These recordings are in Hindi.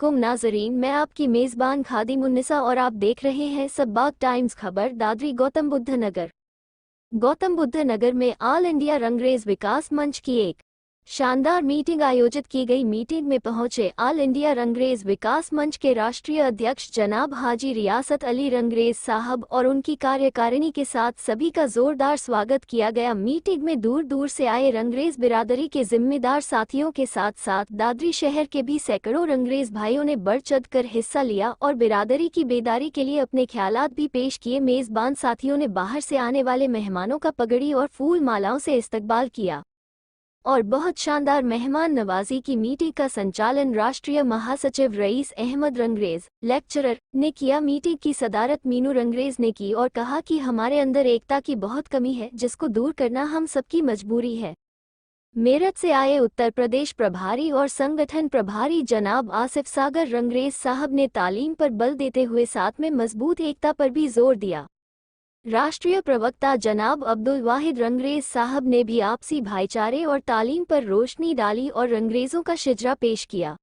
अस्सलामुअलैकुम नाजरीन, मैं आपकी मेज़बान खादिम उन्निसा और आप देख रहे हैं सबबाग टाइम्स खबर। दादरी गौतम बुद्ध नगर। गौतम बुद्ध नगर में ऑल इंडिया रंगरेज विकास मंच की एक शानदार मीटिंग आयोजित की गई। मीटिंग में पहुंचे ऑल इंडिया रंगरेज विकास मंच के राष्ट्रीय अध्यक्ष जनाब हाजी रियासत अली रंगरेज साहब और उनकी कार्यकारिणी के साथ सभी का जोरदार स्वागत किया गया। मीटिंग में दूर दूर से आए रंगरेज बिरादरी के जिम्मेदार साथियों के साथ साथ दादरी शहर के भी सैकड़ों रंगरेज भाइयों ने बढ़ चढ़ कर हिस्सा लिया और बिरादरी की बेदारी के लिए अपने ख्यालात भी पेश किए। मेजबान साथियों ने बाहर से आने वाले मेहमानों का पगड़ी और फूल मालाओं से इस्तकबाल किया और बहुत शानदार मेहमान नवाजी की। मीटिंग का संचालन राष्ट्रीय महासचिव रईस अहमद रंगरेज लेक्चरर ने किया। मीटिंग की सदारत मीनू रंगरेज ने की और कहा कि हमारे अंदर एकता की बहुत कमी है, जिसको दूर करना हम सबकी मजबूरी है। मेरठ से आए उत्तर प्रदेश प्रभारी और संगठन प्रभारी जनाब आसिफ सागर रंगरेज साहब ने तालीम पर बल देते हुए साथ में मजबूत एकता पर भी जोर दिया। राष्ट्रीय प्रवक्ता जनाब अब्दुल वाहिद रंगरेज साहब ने भी आपसी भाईचारे और तालीम पर रोशनी डाली और रंगरेजों का शिजरा पेश किया।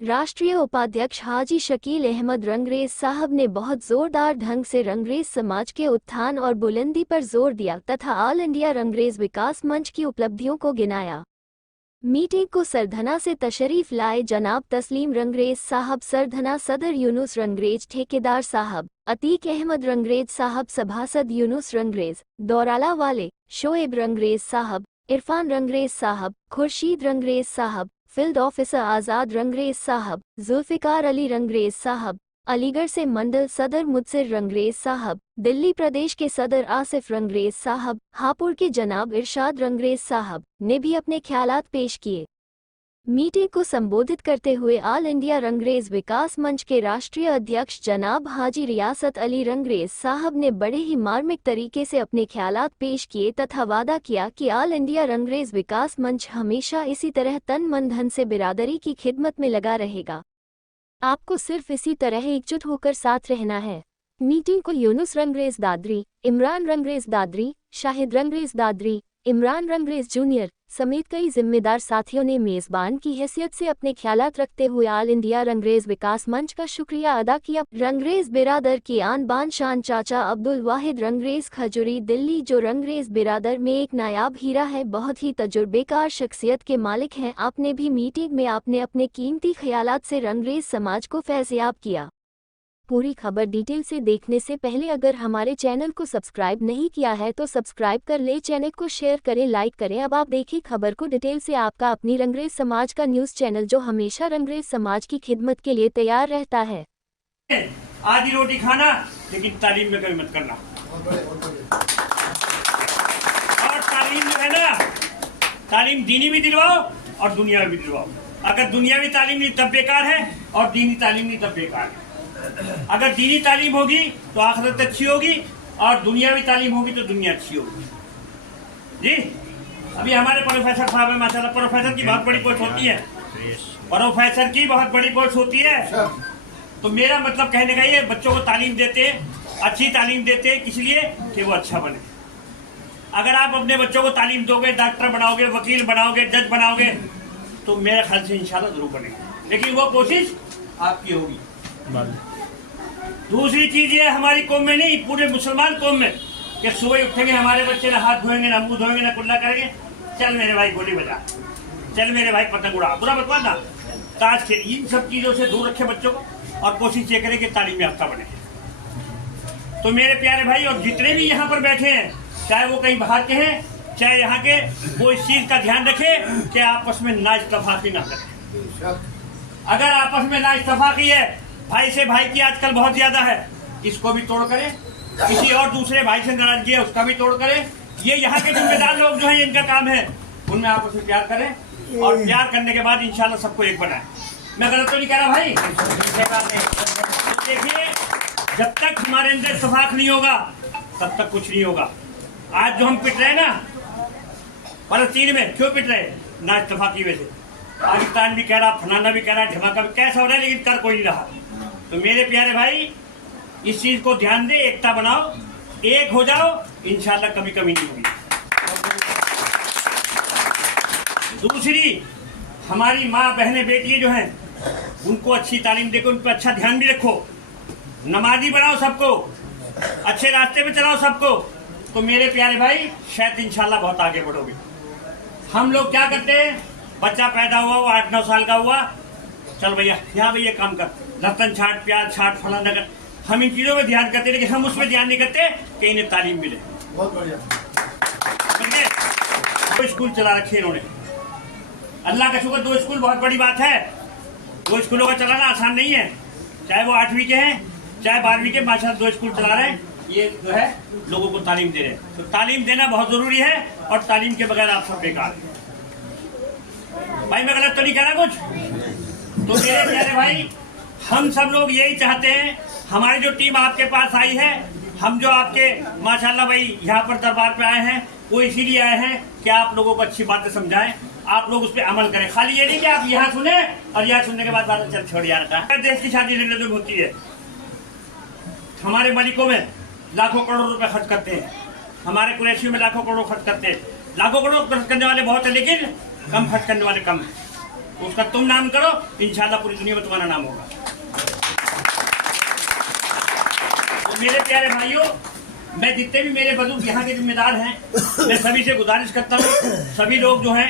राष्ट्रीय उपाध्यक्ष हाजी शकील अहमद रंगरेज साहब ने बहुत जोरदार ढंग से रंगरेज समाज के उत्थान और बुलंदी पर जोर दिया तथा ऑल इंडिया रंगरेज विकास मंच की उपलब्धियों को गिनाया। मीटिंग को सरधना से तशरीफ लाए जनाब तस्लीम रंगरेज साहब, सरधना सदर यूनुस रंगरेज, ठेकेदार साहब अतीक अहमद रंगरेज साहब, सभासद यूनुस रंगरेज, दौराला वाले शोएब रंगरेज साहब, इरफान रंगरेज साहब, खुर्शीद रंगरेज साहब, फील्ड ऑफिसर आज़ाद रंगरेज साहब, जुल्फिकार अली रंगरेज साहब, अलीगढ़ से मंडल सदर मुदसिर रंगरेज साहब, दिल्ली प्रदेश के सदर आसिफ रंगरेज साहब, हापुड़ के जनाब इरशाद रंगरेज साहब ने भी अपने ख्यालात पेश किए। मीटिंग को संबोधित करते हुए ऑल इंडिया रंगरेज विकास मंच के राष्ट्रीय अध्यक्ष जनाब हाजी रियासत अली रंगरेज साहब ने बड़े ही मार्मिक तरीके से अपने ख्यालात पेश किए तथा वादा किया कि ऑल इंडिया रंगरेज विकास मंच हमेशा इसी तरह तन मन धन से बिरादरी की खिदमत में लगा रहेगा। आपको सिर्फ इसी तरह एकजुट होकर साथ रहना है। मीटिंग को यूनुस रंगरेज दादरी, इमरान रंगरेज दादरी, शाहिद रंगरेज दादरी, इमरान रंगरेज जूनियर समेत कई जिम्मेदार साथियों ने मेजबान की हैसियत से अपने ख्यालात रखते हुए ऑल इंडिया रंगरेज विकास मंच का शुक्रिया अदा किया। रंगरेज बिरादर की आन बान शान चाचा अब्दुल वाहिद रंगरेज खजूरी दिल्ली, जो रंगरेज बिरादर में एक नायाब हीरा है, बहुत ही तजुर्बेकार शख्सियत के मालिक हैं। आपने भी मीटिंग में आपने अपने कीमती ख्यालात से रंगरेज समाज को फैज़याब किया। पूरी खबर डिटेल से देखने से पहले अगर हमारे चैनल को सब्सक्राइब नहीं किया है तो सब्सक्राइब कर ले, चैनल को शेयर करें, लाइक करें। अब आप देखिए खबर को डिटेल से। आपका अपनी रंगरेज समाज का न्यूज़ चैनल जो हमेशा रंगरेज समाज की खिदमत के लिए तैयार रहता है। आधी रोटी खाना, लेकिन तालीम में कभी मत करना। और तालीम जो है ना, तालीम दीनी भी दिलवाओ और दुनिया भी दिलवाओ। अगर दुनियावी तालीम नहीं तब बेकार है और दीनी तालीम नहीं तब बेकार है। अगर दीनी तालीम होगी तो आखिरत अच्छी होगी और दुनियावी तालीम होगी तो दुनिया अच्छी होगी। जी, अभी हमारे प्रोफेसर साहब है, माशाल्लाह। प्रोफेसर की बहुत बड़ी पोस्ट होती है, प्रोफेसर की बहुत बड़ी पोस्ट होती है। तो मेरा मतलब कहने का ये, बच्चों को तालीम देते हैं, अच्छी तालीम देते हैं, इसलिए कि वो अच्छा बने। अगर आप अपने बच्चों को तालीम दोगे, डॉक्टर बनाओगे, वकील बनाओगे, जज बनाओगे, तो मेरे ख्याल से इंशाल्लाह जरूर बनेगा, लेकिन वो कोशिश आपकी होगी। दूसरी चीज ये हमारी कौम में नहीं, पूरे मुसलमान कौम में, कि सुबह उठेंगे हमारे बच्चे ना हाथ धोएंगे, ना मुंह धोएंगे, ना कुल्ला करेंगे, चल मेरे भाई गोली बजा, चल मेरे भाई पतंग उड़ा, बुरा मत मानना, ताश खेल। इन सब चीजों से दूर रखे बच्चों को और कोशिश ये करें कि तालीम याफ्ता बने। तो मेरे प्यारे भाई और जितने भी यहाँ पर बैठे हैं, चाहे वो कहीं बाहर के हैं चाहे यहाँ के, वो इस चीज का ध्यान रखें कि आपस में ना इत्तफाकी ना करें। अगर आपस में ना इत्तफाकी है, भाई से भाई की आजकल बहुत ज्यादा है, इसको भी तोड़ करें। किसी और दूसरे भाई से नाराजगी है, उसका भी तोड़ करें। ये यहाँ के जिम्मेदार लोग जो हैं, इनका काम है, उनमें आपस में प्यार करें और प्यार करने के बाद इंशाल्लाह सबको एक बनाएं। मैं गलत तो नहीं कह रहा भाई? देखिए, जब तक हमारे अंदर इत्तेफाक नहीं होगा तब तक कुछ नहीं होगा। आज जो हम पिट रहे हैं ना फलस्तीन में, क्यों पिट रहे? ना इत्तेफाकी वजह से। पाकिस्तान भी कह रहा, फलाना भी कह रहा, धमाका भी कैसा हो रहा है, लेकिन कर कोई नहीं रहा। तो मेरे प्यारे भाई, इस चीज को ध्यान दे, एकता बनाओ, एक हो जाओ, इंशाल्लाह कभी कमी नहीं होगी। दूसरी, हमारी माँ बहनें बेटियां जो हैं, उनको अच्छी तालीम देकर उन पर अच्छा ध्यान भी रखो, नमाजी बनाओ सबको, अच्छे रास्ते पे चलाओ सबको, तो मेरे प्यारे भाई शायद इंशाल्लाह बहुत आगे बढ़ोगे। हम लोग क्या करते हैं, बच्चा पैदा हुआ वो 8-9 साल का हुआ, चल भैया यहाँ भैया काम कर, लहसुन छाट, प्याज छाट, फलाना कर, हम इन चीजों में ध्यान करते, लेकिन हम उसमें ध्यान नहीं करते कि इन्हें तालीम मिले। बहुत बढ़िया। दो स्कूल चला रखे इन्होंने, अल्लाह का शुक्र, 2 स्कूल बहुत बड़ी बात है। 2 स्कूलों का चलाना आसान नहीं है, चाहे वो 8वीं के हैं चाहे 12वीं के, माशाल्लाह 2 स्कूल चला रहे हैं। ये जो है लोगों को तालीम दे रहे हैं, तो तालीम देना बहुत जरूरी है, और तालीम के बगैर आप सब बेकार हैं। भाई मैं गलत तो नहीं कह रहा कुछ? तो मेरे प्यारे भाई, हम सब लोग यही चाहते हैं, हमारी जो टीम आपके पास आई है, हम जो आपके माशाल्लाह भाई यहाँ पर दरबार पे आए हैं, वो इसीलिए आए हैं कि आप लोगों को अच्छी बातें समझाएं, आप लोग उस पर अमल करें। खाली ये नहीं कि आप यहाँ सुने और यहाँ सुनने के बाद बात चल छोड़ यार का। देश की शादी लेने में होती है, हमारे मलिकों में लाखों करोड़ रुपए खर्च करते हैं, हमारे कुरैशियों में लाखों करोड़ खर्च करते हैं। लाखों करोड़ खर्च करने वाले बहुत है, लेकिन कम खर्च करने वाले कम है। तो उसका तुम नाम करो, इंशाल्लाह पूरी दुनिया में तुम्हारा नाम होगा। तो मेरे प्यारे भाइयों, मैं जितने भी मेरे बुजुर्ग यहाँ के जिम्मेदार हैं, मैं सभी से गुजारिश करता हूँ, सभी लोग जो हैं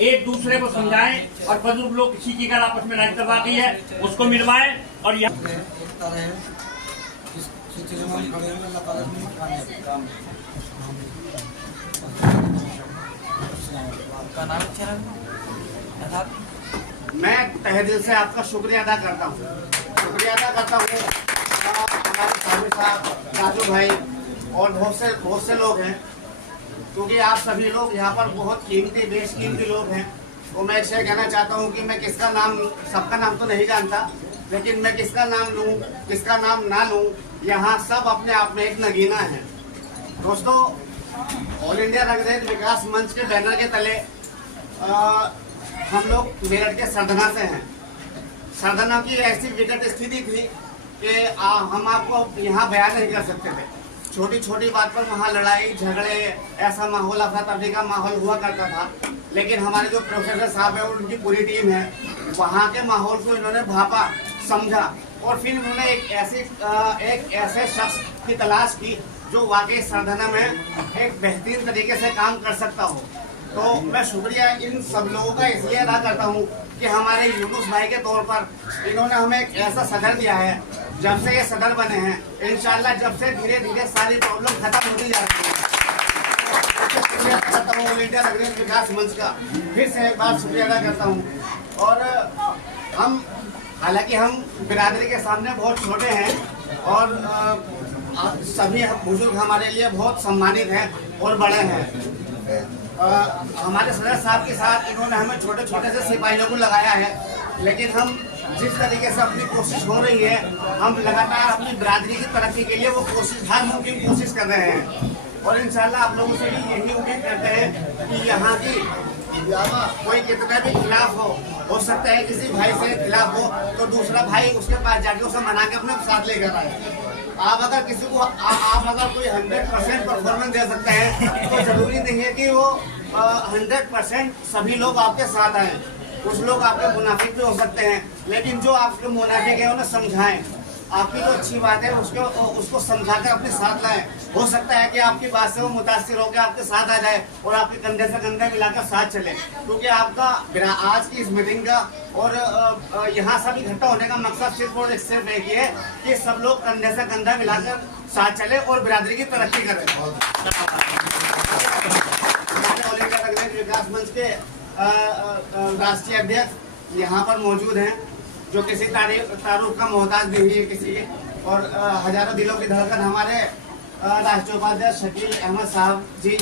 एक दूसरे को समझाएं, और बुजुर्ग लोग किसी की अगर आपस में नाइंसाफी है उसको मिलवाएं। और मैं तहे दिल से आपका शुक्रिया अदा करता हूँ, हमारे साहब, राजू भाई और बहुत से लोग हैं, क्योंकि आप सभी लोग यहाँ पर बहुत कीमती, बेशकीमती लोग हैं। तो मैं इससे कहना चाहता हूँ कि मैं किसका नाम, सबका नाम तो नहीं जानता, लेकिन मैं किसका नाम लूँ किसका नाम ना लूँ, यहाँ सब अपने आप में एक नगीना है। दोस्तों, ऑल इंडिया रंगरेज विकास मंच के बैनर के तले हम लोग मेरठ के सरधना से हैं। सरधना की ऐसी विकट स्थिति थी कि हम आपको यहाँ बयान नहीं कर सकते थे। छोटी छोटी बात पर वहाँ लड़ाई झगड़े, ऐसा माहौल, अफरा-तफरी का माहौल हुआ करता था। लेकिन हमारे जो प्रोफेसर साहब है और उनकी पूरी टीम है, वहाँ के माहौल को इन्होंने भापा, समझा, और फिर उन्होंने एक ऐसे शख्स की तलाश की जो वाकई सरधना में एक बेहतरीन तरीके से काम कर सकता हो। तो मैं शुक्रिया इन सब लोगों का इसलिए अदा करता हूँ कि हमारे यूनुस भाई के तौर पर इन्होंने हमें एक ऐसा सदर दिया है। जब से ये सदर बने हैं, इंशाल्लाह जब से धीरे धीरे सारी प्रॉब्लम खत्म होती जा रही है। ऑल इंडिया रंगरेज विकास मंच का फिर से एक बार शुक्रिया अदा करता हूँ। और हम, हालांकि हम बिरादरी के सामने बहुत छोटे हैं, और सभी बुजुर्ग हमारे लिए बहुत सम्मानित हैं और बड़े हैं। हमारे सदर साहब के साथ इन्होंने हमें छोटे छोटे से सिपाहियों को लगाया है, लेकिन हम जिस तरीके से अपनी कोशिश हो रही है, हम लगातार अपनी बिरादरी की तरक्की के लिए वो कोशिश, हर मुमकिन कोशिश कर रहे हैं। और इंशाल्लाह आप लोगों से भी यही उम्मीद करते हैं कि यहाँ की कोई कितना भी खिलाफ हो सकता है किसी भाई से खिलाफ हो तो दूसरा भाई उसके पास जाके उसे मना के अपने साथ लेकर आए। आप अगर किसी को आप अगर कोई 100% परफॉर्मेंस दे सकते हैं तो जरूरी नहीं है कि वो 100% सभी लोग आपके साथ आए। कुछ लोग आपके मुनाफिक भी हो सकते हैं, लेकिन जो आपके मुनाफिक है उन्हें समझाएं। आपकी जो अच्छी बात है उसको समझा कर अपने साथ लाएं। हो सकता है कि आपकी बात से वो मुतासिर होकर आपके साथ आ जाए और आपके कंधे से कंधे मिलाकर साथ चले, क्योंकि आपका आज की इस मीटिंग का और यहाँ सब इकट्ठा होने का मकसद सिर्फ एक ही है कि सब लोग कंधे से कंधा मिलाकर साथ चले और बिरादरी की तरक्की करें। ऑल इंडिया रंगरेज विकास मंच के राष्ट्रीय अध्यक्ष यहाँ पर मौजूद हैं, जो किसी तारुफ का मोहताज नहीं है किसी के, और हजारों दिलों की धड़कन हमारे राष्ट्रीय उपाध्यक्ष शकील अहमद साहब जी,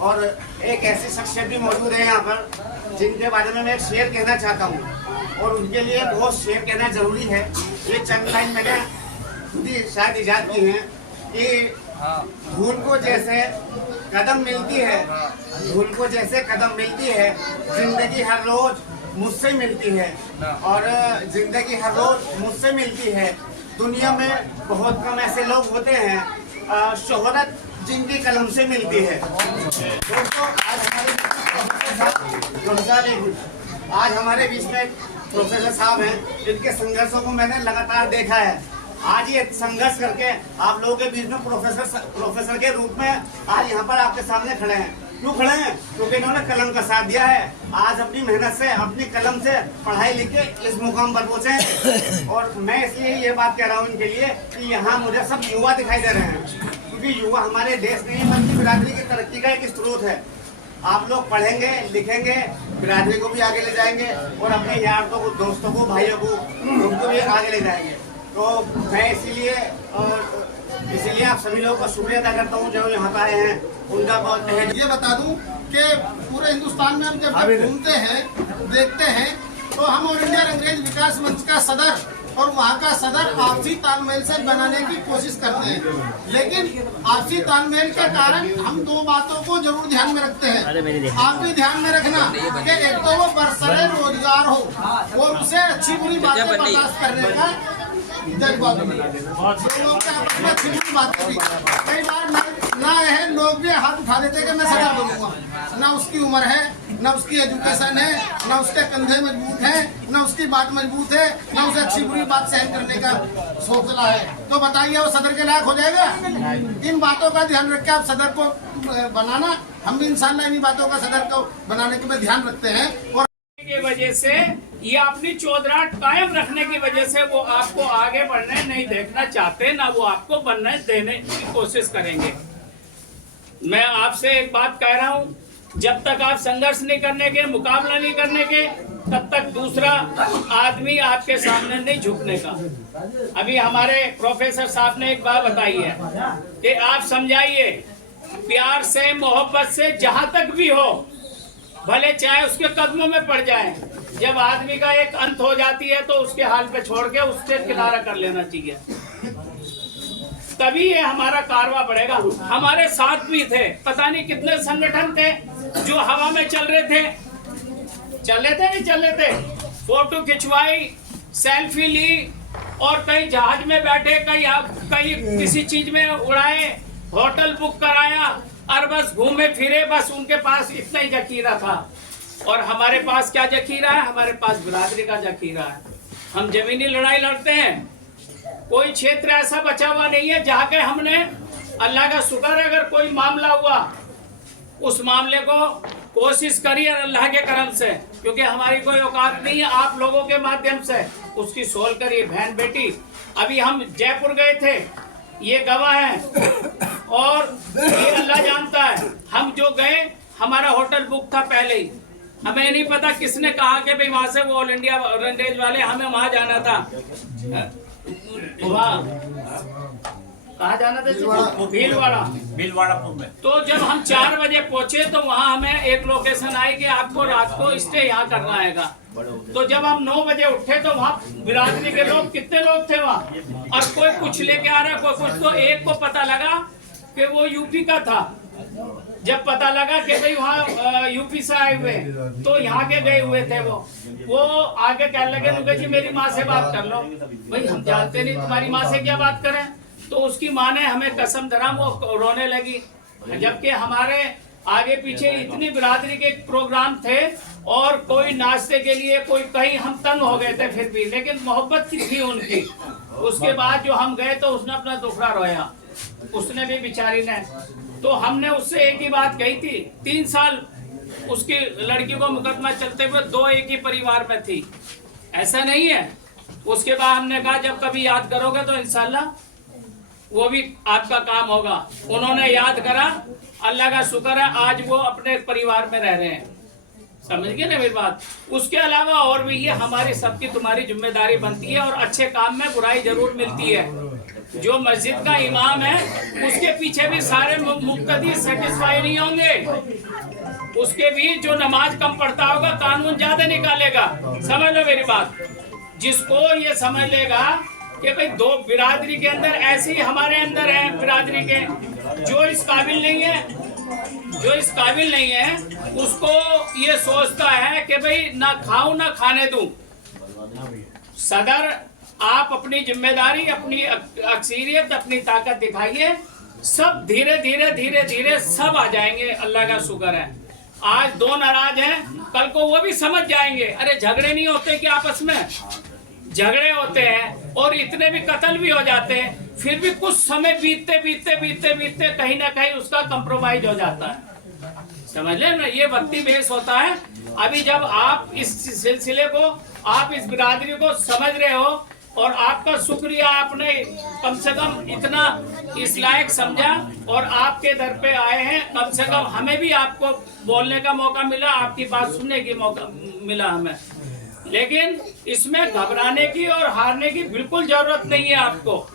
और एक ऐसी शख्सियत भी मौजूद है यहाँ पर जिनके बारे में मैं एक शेर कहना चाहता हूँ, और उनके लिए बहुत शेर कहना जरूरी है। ये चंद लाइन मैंने खुद ही शायद इजाद की है कि धूल को जैसे कदम मिलती है, धूल को जैसे कदम मिलती है, जिंदगी हर रोज मुझसे मिलती है, और जिंदगी हर रोज मुझसे मिलती है। दुनिया में बहुत कम ऐसे लोग होते हैं शोहरत जिनकी कलम से मिलती है। दोस्तों, आज हमारे बीच में प्रोफेसर साहब हैं, इनके संघर्षों को मैंने लगातार देखा है। आज ये संघर्ष करके आप लोगों के बीच में प्रोफेसर के रूप में आज यहाँ पर आपके सामने खड़े हैं। क्यों खड़े हैं? क्योंकि इन्होंने कलम का साथ दिया है। आज अपनी मेहनत से, अपनी कलम से पढ़ाई लिख के इस मुकाम पर पहुंचे हैं। और मैं इसलिए ये बात कह रहा हूँ इनके लिए कि यहाँ मुझे सब युवा दिखाई दे रहे हैं, क्योंकि युवा हमारे देश नहीं बल्कि बिरादरी की तरक्की का एक स्रोत है। आप लोग पढ़ेंगे, लिखेंगे, बिरादरी को भी आगे ले जाएंगे और अपने यार दोस्तों को, भाइयों को, उनको भी आगे ले जाएंगे। तो मैं इसीलिए आप सभी लोगों का शुक्रिया अदा करता हूँ जो यहाँ पर आए हैं, उनका बहुत तहे। ये बता दूं कि पूरे हिंदुस्तान में हम जब घूमते हैं, देखते हैं, तो हम ऑल इंडिया रंगरेज विकास मंच का सदर और वहाँ का सदर आपसी तालमेल से बनाने की कोशिश करते हैं। लेकिन आपसी तालमेल के कारण हम दो बातों को जरूर ध्यान में रखते हैं। आप भी ध्यान में रखना कि एक तो वो बरसरे रोजगार हो और उसे अच्छी बुरी बातें बर्दाश्त करने का जज्बा भी। लोगों के आपस में अच्छी बुरी बातें भी कई बार ना है, लोग भी हाथ उठा देते कि मैं सदर बनूंगा। ना उसकी उम्र है, ना उसकी एजुकेशन है, ना उसके कंधे मजबूत है, ना उसकी बात मजबूत है, ना उसे अच्छी बुरी बात सहन करने का हौसला है। तो बताइए वो सदर के लायक हो जाएगा? इन बातों का ध्यान रख के आप सदर को बनाना, हम भी इंशाल्लाह इन बातों का सदर को बनाने के ध्यान रखते हैं। और की वजह से ये अपनी चौधराहट कायम रखने की वजह से वो आपको आगे बढ़ने नहीं देखना चाहते, ना वो आपको बनने देने की कोशिश करेंगे। मैं आपसे एक बात कह रहा हूँ, जब तक आप संघर्ष नहीं करने के, मुकाबला नहीं करने के, तब तक दूसरा आदमी आपके सामने नहीं झुकने का। अभी हमारे प्रोफेसर साहब ने एक बात बताई है कि आप समझाइए, प्यार से, मोहब्बत से, जहां तक भी हो, भले चाहे उसके कदमों में पड़ जाए, जब आदमी का एक अंत हो जाती है तो उसके हाल पे छोड़ के उससे किनारा कर लेना चाहिए, तभी ये हमारा कारवां बढ़ेगा। हमारे साथ भी थे, पता नहीं कितने संगठन थे जो हवा में चल रहे थे, नहीं चल रहे थे, फोटो खिंचवाई, सेल्फी ली और कहीं जहाज में बैठे, कहीं किसी चीज में उड़ाए, होटल बुक कराया और बस घूमे फिरे। बस उनके पास इतना ही जखीरा था। और हमारे पास क्या जखीरा है? हमारे पास बिरादरी का जखीरा है। हम जमीनी लड़ाई लड़ते हैं, कोई क्षेत्र ऐसा बचा हुआ नहीं है जहाँ के हमने, अल्लाह का शुक्र है, अगर कोई मामला हुआ उस मामले को कोशिश करी और अल्लाह के करम से, क्योंकि हमारी कोई औकात नहीं है, आप लोगों के माध्यम से उसकी सोल्व करिए। बहन बेटी, अभी हम जयपुर गए थे, ये गवाह है और ये अल्लाह जानता है, हम जो गए हमारा होटल बुक था पहले ही, हमें नहीं पता किसने कहा कि भाई वहां से वो ऑल इंडिया रंगरेज वाले, हमें वहां जाना था, कहाँ जाना था? भीलवाड़ा में। तो जब हम 4 बजे पहुंचे तो वहाँ हमें एक लोकेशन आई कि आपको रात को स्टे यहाँ करना आएगा। तो जब हम 9 बजे उठे तो वहाँ बिरादरी के लोग, कितने लोग थे वहाँ, और कोई कुछ लेके आ रहा, कोई कुछ। तो एक को पता लगा कि वो यूपी का था। जब पता लगा कि भाई वहाँ यूपी से आए हुए, तो यहाँ के गए हुए थे, वो आगे कहने लगे, नुका जी मेरी माँ से बात कर लो। भाई हम जानते नहीं, तुम्हारी माँ से क्या बात करें? तो उसकी माँ ने हमें कसम धरा, वो रोने लगी। जबकि हमारे आगे पीछे इतनी बिरादरी के प्रोग्राम थे और कोई नाश्ते के लिए, कोई कहीं, हम तंग हो गए थे फिर भी, लेकिन मोहब्बत की थी उनकी। उसके बाद जो हम गए तो उसने अपना दुखड़ा रोया, उसने भी बेचारी ने। तो हमने उससे एक ही बात कही थी, 3 साल उसकी लड़की को मुकदमा चलते हुए 2 एक ही परिवार में थी, ऐसा नहीं है। उसके बाद हमने कहा जब कभी याद करोगे तो इंशाल्लाह वो भी आपका काम होगा। उन्होंने याद करा, अल्लाह का शुक्र है आज वो अपने परिवार में रह रहे हैं। समझ गए ना मेरी बात? उसके अलावा और भी ये हमारी सबकी, तुम्हारी जिम्मेदारी बनती है। और अच्छे काम में बुराई जरूर मिलती है। जो मस्जिद का इमाम है उसके पीछे भी सारे मुक्तदी सेटिस्फाई नहीं होंगे, उसके भी जो नमाज कम पढ़ता होगा कानून ज्यादा निकालेगा। समझ लो मेरी बात। जिसको ये समझ लेगा कि भाई 2 बिरादरी के अंदर ऐसे ही हमारे अंदर है बिरादरी के, जो इस काबिल नहीं है, उसको ये सोचता है कि भाई ना खाऊं ना खाने दूं। सदर, आप अपनी जिम्मेदारी, अपनी अक्सरियत, अपनी ताकत दिखाइए, सब धीरे धीरे सब आ जाएंगे, अल्लाह का शुक्र है। आज दो नाराज हैं, कल को वो भी समझ जाएंगे। अरे झगड़े नहीं होते कि आपस में झगड़े होते हैं और इतने भी कत्ल भी हो जाते हैं, फिर भी कुछ समय बीतते बीतते बीतते बीतते कहीं ना कहीं उसका कंप्रोमाइज हो जाता है। समझ ले ना, ये वक्ती बेस होता है। अभी जब आप इस सिलसिले को, आप इस बिरादरी को समझ रहे हो और आपका शुक्रिया, आपने कम से कम इतना इस लायक समझा और आपके दर पे आए हैं, कम से कम हमें भी आपको बोलने का मौका मिला, आपकी बात सुनने की मौका मिला हमें। लेकिन इसमें घबराने की और हारने की बिल्कुल जरूरत नहीं है आपको।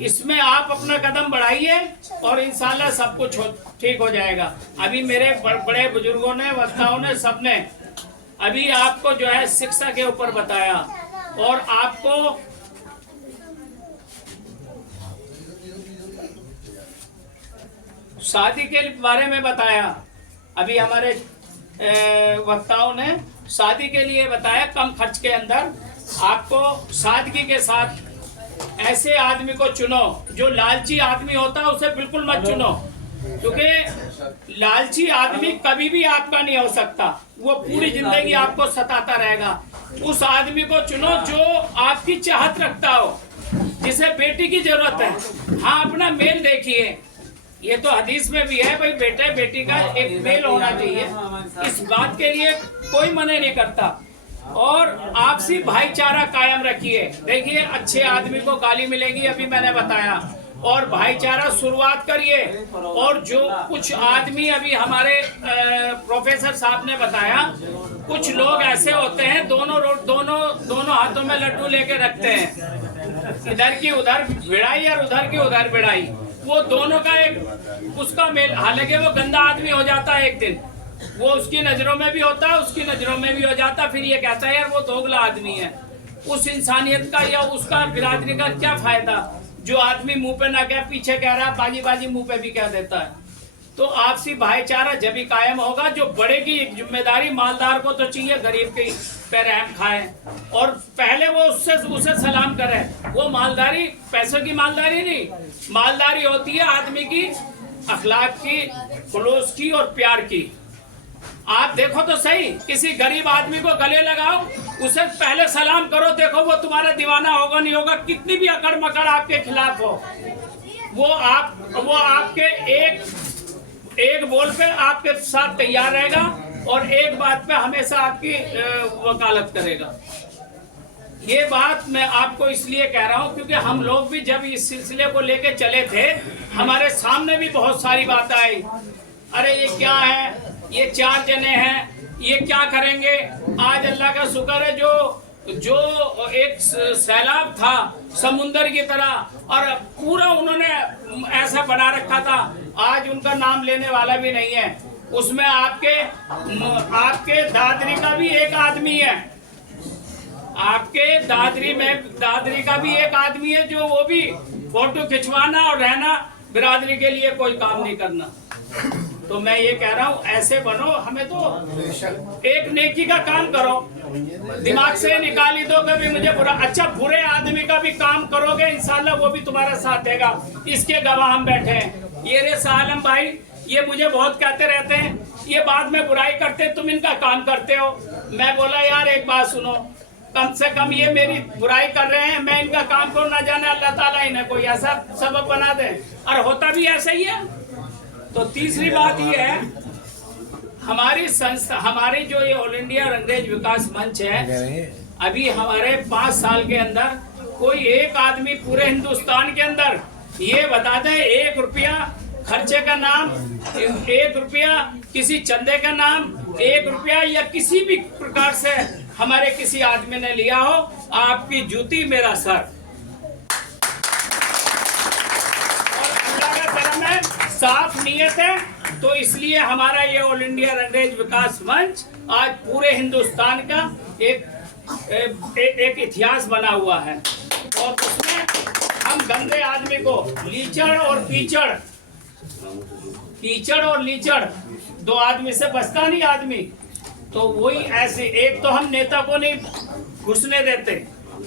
इसमें आप अपना कदम बढ़ाइए और इंशाल्लाह सब कुछ ठीक हो जाएगा। अभी मेरे बड़े बुजुर्गों ने, वक्ताओं ने, सबने अभी आपको जो है शिक्षा के ऊपर बताया और आपको शादी के बारे में बताया। अभी हमारे वक्ताओं ने शादी के लिए बताया, कम खर्च के अंदर आपको सादगी के साथ ऐसे आदमी को चुनो। जो लालची आदमी होता है उसे बिल्कुल मत चुनो, क्योंकि लालची आदमी कभी भी आपका नहीं हो सकता, वो पूरी जिंदगी आपको सताता रहेगा। उस आदमी को चुनो जो आपकी चाहत रखता हो, जिसे बेटी की जरूरत है। हाँ, अपना मेल देखिए, ये तो हदीस में भी है भाई, बेटे बेटी का एक मेल होना चाहिए, इस बात के लिए कोई मना नहीं करता। और आपसी भाईचारा कायम रखिए। देखिए, अच्छे आदमी को गाली मिलेगी, अभी मैंने बताया, और भाईचारा शुरुआत करिए। और जो कुछ आदमी अभी हमारे प्रोफेसर साहब ने बताया, कुछ लोग ऐसे होते हैं दोनों हाथों में लड्डू लेके रखते हैं, इधर की उधर भिड़ाई और उधर की उधर भिड़ाई। वो दोनों का एक उसका मेल, हालांकि वो गंदा आदमी हो जाता है एक दिन, वो उसकी नजरों में भी होता है, उसकी नजरों में भी हो जाता है, फिर ये कहता है यार वो दोगला आदमी है। उस इंसानियत का या उसका बिरादरी का क्या फायदा, जो आदमी मुंह पे ना कह पीछे कह रहा है, बाजी बाजी मुंह पे भी कह देता है। तो आपसी भाईचारा जब भी कायम होगा। जो बड़े की जिम्मेदारी मालदार को तो चाहिए, गरीब के पे रहम खाए और पहले वो उसे सलाम करे। वो मालदारी पैसों की मालदारी नहीं, मालदारी होती है आदमी की अखलाक की, खुलूस की और प्यार की। आप देखो तो सही, किसी गरीब आदमी को गले लगाओ, उसे पहले सलाम करो, देखो वो तुम्हारा दीवाना होगा नहीं होगा, कितनी भी अकड़ मकड़ आपके खिलाफ हो, वो आपके एक बोल पे आपके साथ तैयार रहेगा और एक बात पे हमेशा आपकी वकालत करेगा। ये बात मैं आपको इसलिए कह रहा हूँ क्योंकि हम लोग भी जब इस सिलसिले को लेके चले थे, हमारे सामने भी बहुत सारी बातें आई। अरे ये क्या है, ये 4 जने हैं, ये क्या करेंगे। आज अल्लाह का शुक्र है जो एक सैलाब था समुंदर की तरह और पूरा उन्होंने ऐसा बना रखा था, आज उनका नाम लेने वाला भी नहीं है। उसमें आपके दादरी का भी एक आदमी है, आपके दादरी का भी एक आदमी है, जो वो भी फोटो खिंचवाना और रहना, बिरादरी के लिए कोई काम नहीं करना। तो मैं ये कह रहा हूँ, ऐसे बनो, हमें तो एक नेकी का काम करो, दिमाग से निकाल ही दो कभी मुझे बुरा। अच्छा, बुरे आदमी का भी काम करोगे, इंशाल्लाह वो भी तुम्हारा साथ देगा, इसके गवाह हम बैठे हैं। ये रे सालम भाई, ये मुझे बहुत कहते रहते हैं, ये बाद में बुराई करते, तुम इनका काम करते हो। मैं बोला यार एक बात सुनो, कम से कम ये मेरी बुराई कर रहे हैं, मैं इनका काम करूँ, ना जाने अल्लाह ताला इन्हें कोई ऐसा सबब बना दे, और होता भी ऐसा ही है। तो तीसरी बात ये है, हमारी संस्था, हमारी जो ये ऑल इंडिया रंगरेज विकास मंच है, अभी हमारे 5 साल के अंदर कोई एक आदमी पूरे हिंदुस्तान के अंदर ये बता दे 1 रुपया खर्चे का नाम, 1 रुपया किसी चंदे का नाम, 1 रुपया या किसी भी प्रकार से हमारे किसी आदमी ने लिया हो, आपकी जूती मेरा सर। और अल्लाह का करम है, साफ नीयत है, तो इसलिए हमारा ये ऑल इंडिया रंगरेज विकास मंच आज पूरे हिंदुस्तान का एक इतिहास बना हुआ है। और उसमें हम गंदे आदमी को, लीचड़ और लीचड़ 2 आदमी से बचता नहीं आदमी। तो वही ऐसे, एक तो हम नेता को नहीं घुसने देते,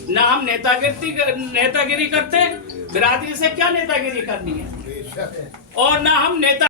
ना हम नेतागिरी करते, बिरादरी से क्या नेतागिरी करनी है, और ना हम नेता